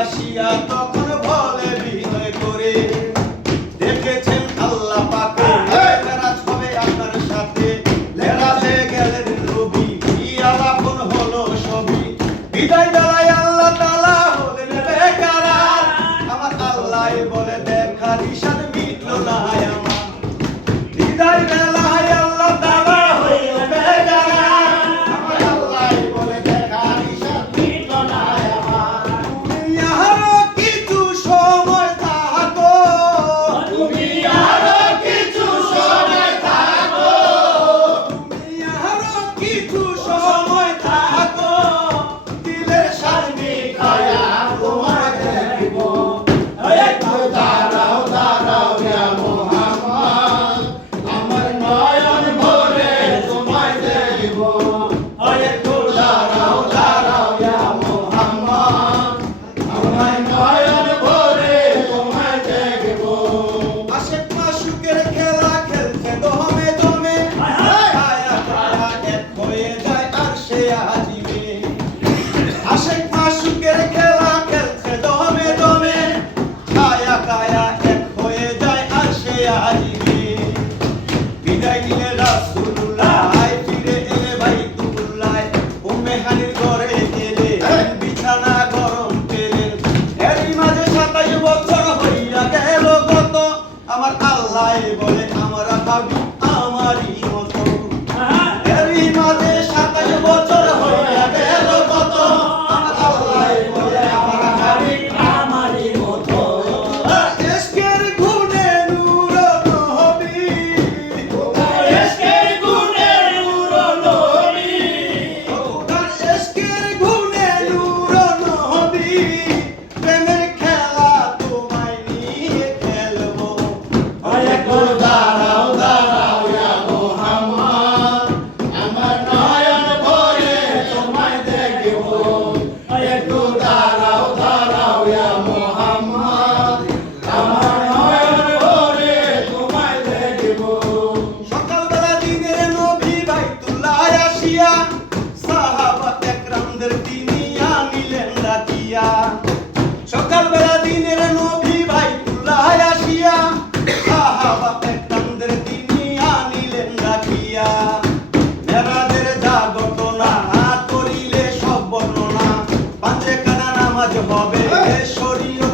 আসিয়া তখন বলে বিনয় করে, দেখেছেন আল্লাহ পাকে মেরাজ হবে আপনার সাথে, মেরাজে গেলেন নবী আলাপন হলো সবই, বিদায় বেলায় আল্লাহ তাআলা হলেন বেকারার, আমার আল্লাহ বলে দেখা নিশান মিটলো না আমার, বিদায় বেলায় আল্লাহ তাআলা হলেন বেকারার, আমার আল্লাহ বলে দেখা নিশান মিটলো না আমার। তুমি আরো কিছু সময় থাকো, তুমি আরো কিছু সময় থাকো, তুমি আরো কিছু সময় থাকো, দিলের শান্তি খায়া তোমায় দেখব, একটু দাঁড়াও দাঁড়াও ইয়া মুহাম্মদ, আমার নয়ন ভরে তোমায় দেখব, একটু দাঁড়াও দাঁড়াও ইয়া মুহাম্মদ, আমার নয়ন ভরে তোমায় দেখব। আশেক মাশুকের খেলা খেলছে দমে দমে, কায়া কায়া এক হয়ে যায় আরশে আজিমে, আশেক মাশুকের খেলা খেলছে দমে দমে, কায়া কায়া এক হয়ে যায় আরশে আজিমে, বিদায় নিলে রাসূলুল্লাহ ফিরে এলে বাইতুল্লাহ, উম্মে হানির ঘরে গেলে বিছানা গরম পেলেন, এরই মাঝে 27 বছর হইয়া গেল কত, আমার আল্লাহ বলে আমরা ভাবি আমারই মতো, এরই মাঝে 27 বছর হইয়া গেল কত, আমার আল্লাহ বলে আমরা ভাবি আমারই মতো। ইশকের গুণে নূর নবী, ইশকের গুণে নূর নবী, ইশকের গুণে নূর নবী, প্রেমের খেলা তোমায় নিয়ে খেলবো, একটু দাঁড়াও দাঁড়াও ইয়া মুহাম্মদ, আমার নয়ন ভরে তোমায় দেখব, একটু দাঁড়াও দাঁড়াও ইয়া মুহাম্মদ, আমার নয়ন ভরে তোমায় দেখব। সকালবেলা দিনের নবী বাইতুল্লাহ আসিয়া সাহাবা একরামদের তিনি আনিলেন ডাকিয়া, সকালবেলা দিনের নবী বাইতুল্লাহ আসিয়া সাহাবা একরামদের তিনি আনিলেন ডাকিয়া, মেরাজের যা ঘটনা করিলে সব বর্ণনা, পাঁচে কানা নামাজ হবে শরীয়ত